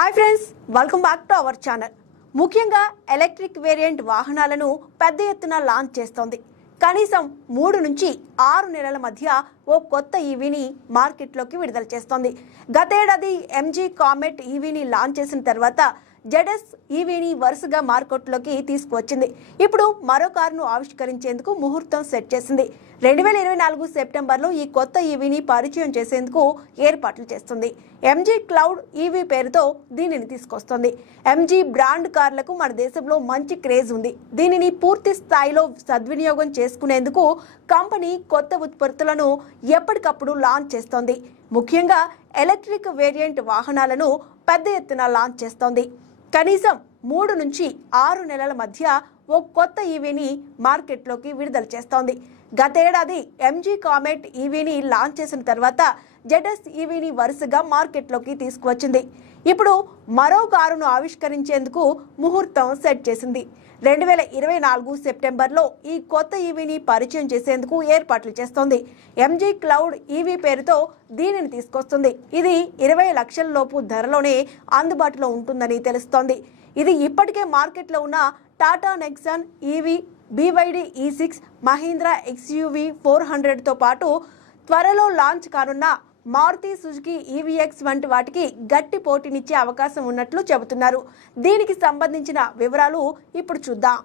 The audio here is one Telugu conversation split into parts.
Hi friends, welcome back to our channel. ముఖ్యంగా ఎలక్ట్రిక్ వేరియంట్ వాహనాలను పెద్ద ఎత్తున లాంచ్ చేస్తోంది. కనీసం 3 నుంచి 6 నెలల మధ్య ఓ కొత్త ఈవీని మార్కెట్లోకి విడుదల చేస్తోంది. గతేడాది ఎంజీ కామెట్ ఈవీని లాంచ్ చేసిన తర్వాత జెడెస్ ఈవీని వరుసగా మార్కెట్లోకి తీసుకువచ్చింది. ఇప్పుడు మరో కారును ఆవిష్కరించేందుకు ముహూర్తం సెట్ చేసింది. 2024 సెప్టెంబర్లో ఈ కొత్త ఈవీని పరిచయం చేసేందుకు ఏర్పాట్లు చేస్తుంది. ఎంజీ క్లౌడ్ ఈవీ పేరుతో దీనిని తీసుకొస్తుంది. ఎంజీ బ్రాండ్ కార్లకు మన దేశంలో మంచి క్రేజ్ ఉంది. దీనిని పూర్తి స్థాయిలో సద్వినియోగం చేసుకునేందుకు కంపెనీ కొత్త ఉత్పత్తులను ఎప్పటికప్పుడు లాంచ్ చేస్తోంది. ముఖ్యంగా ఎలక్ట్రిక్ వేరియంట్ వాహనాలను పెద్ద ఎత్తున లాంచ్ చేస్తోంది. కనీసం 3 నుంచి 6 నెలల మధ్య ఓ కొత్త ఈవీని మార్కెట్లోకి విడుదల చేస్తోంది. గతేడాది ఎంజీ కామెట్ ఈవీని లాంచ్ చేసిన తర్వాత జెడెస్ ఈవీని వరుసగా మార్కెట్లోకి తీసుకువచ్చింది. ఇప్పుడు మరో కారును ఆవిష్కరించేందుకు ముహూర్తం సెట్ చేసింది. 2024 సెప్టెంబర్లో ఈ కొత్త ఈవీని పరిచయం చేసేందుకు ఏర్పాట్లు చేస్తోంది. ఎంజీ క్లౌడ్ ఈవీ పేరుతో దీనిని తీసుకొస్తుంది. ఇది 20 లక్షల లోపు ధరలోనే అందుబాటులో ఉంటుందని తెలుస్తోంది. ఇది ఇప్పటికే మార్కెట్లో ఉన్న Tata Nexon EV, BYD E6, Mahindra XUV 400తో పాటు త్వరలో లాంచ్ కానున్న మారుతి సుజుకి EVX వంటి వాటికి గట్టి పోటీనిచ్చే అవకాశం ఉన్నట్లు చెబుతున్నారు. దీనికి సంబంధించిన వివరాలు ఇప్పుడు చూద్దాం.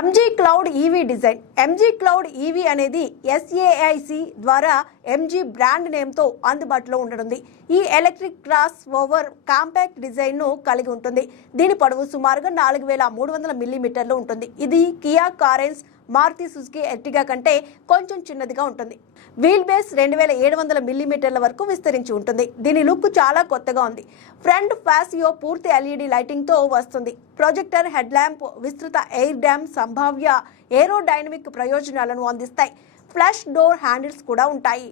MG cloud EV design. MG cloud EV అనేది SAIC ద్వారా ఎంజీ బ్రాండ్ నేమ్తో అందుబాటులో ఉండనుంది. ఈ ఎలక్ట్రిక్ క్రాస్ ఓవర్ కాంపాక్ట్ డిజైన్ను కలిగి ఉంటుంది. దీని పొడవు సుమారుగా 4300 మిల్లీమీటర్లు ఉంటుంది. ఇది Kia Carens, Maruti Suzuki Ertiga కంటే కొంచెం చిన్నదిగా ఉంటుంది. వీల్ బేస్ 2700 మిల్లీమీటర్ల వరకు విస్తరించి ఉంటుంది. దీని లుక్ చాలా కొత్తగా ఉంది. ఫ్రంట్ ఫాసియో పూర్తి LED లైటింగ్తో వస్తుంది. ప్రొజెక్టర్, హెడ్ ల్యాంప్, విస్తృత ఎయిర్ డ్యామ్ సంభావ్య ఏరోడైనమిక్ ప్రయోజనాలను అందిస్తాయి. ఫ్లాష్ డోర్ హ్యాండిల్స్ కూడా ఉంటాయి.